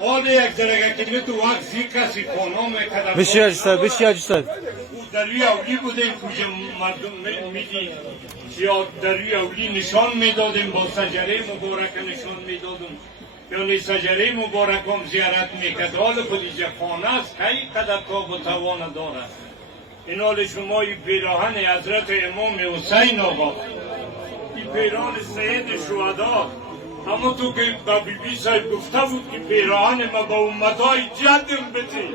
آده یک درگه که می تو وقت زی کسی خانم کدر بسیار استاد بسیار استاد در روی اولی بودیم کجا مردم میدید یا در روی اولی نشان میدادیم با سجره مبارک نشان میدادیم یعنی سجره مبارک هم زیارت میکرد حال خودیجه خانه است که قدر تاب و توان دارد این حال شما این پیراهن حضرت امام حسین آقا این پیراهن سید شهدا اما تو که با بیبی صاحب گفته بود که پیراهن ما با امتهای جدم بده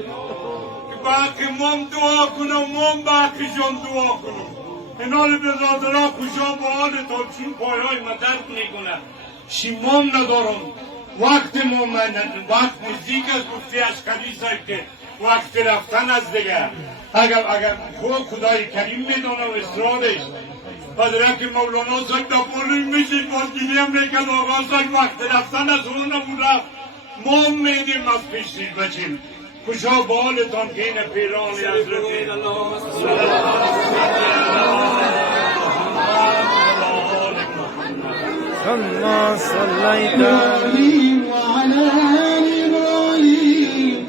که با حکمام دعا کنم مام با حکشان دعا کنم این حال برادرها کجا با حال تا چون پایهای ما درد میکنه شیمان ندارم وقت وقت نزدیک است گفتی عسکری صاحب که وقت رفتن از دیگه اگر خدای کریم میدانه و اصرارش حضرت مولانا صاحب در پولوی میشید بازگیری هم میکرد آقا صاحب وقت رفتن از اون نمون رفت ما هم میدیم از پیش سیر بچیم کجا بالتان که این پیران حضرت كما صليت وعلى آل إبراهيم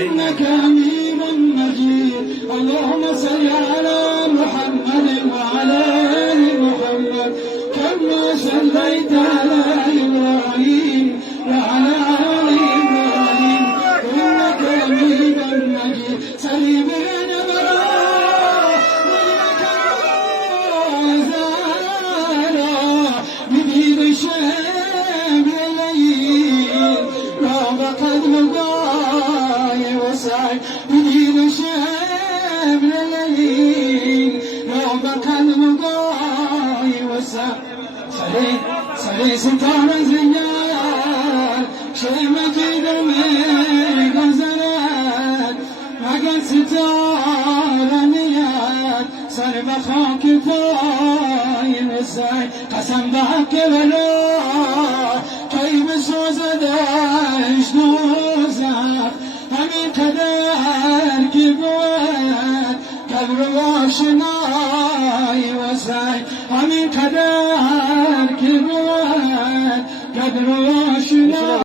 إنك حميد مجيد اللهم صل على محمد وعلى آل محمد كما صليت على إبراهيم وعلى آل إبراهيم إنك حميد مجيد سلم ستاره زیاد شی مجید میگذرد مگر ستاره میاد سر به خاک پای رسد قسم به حق ولا کی بسوزدش دوزخ همین قدر که بود قبر و آشنای وسای همین قدر که بود قدر و آشنای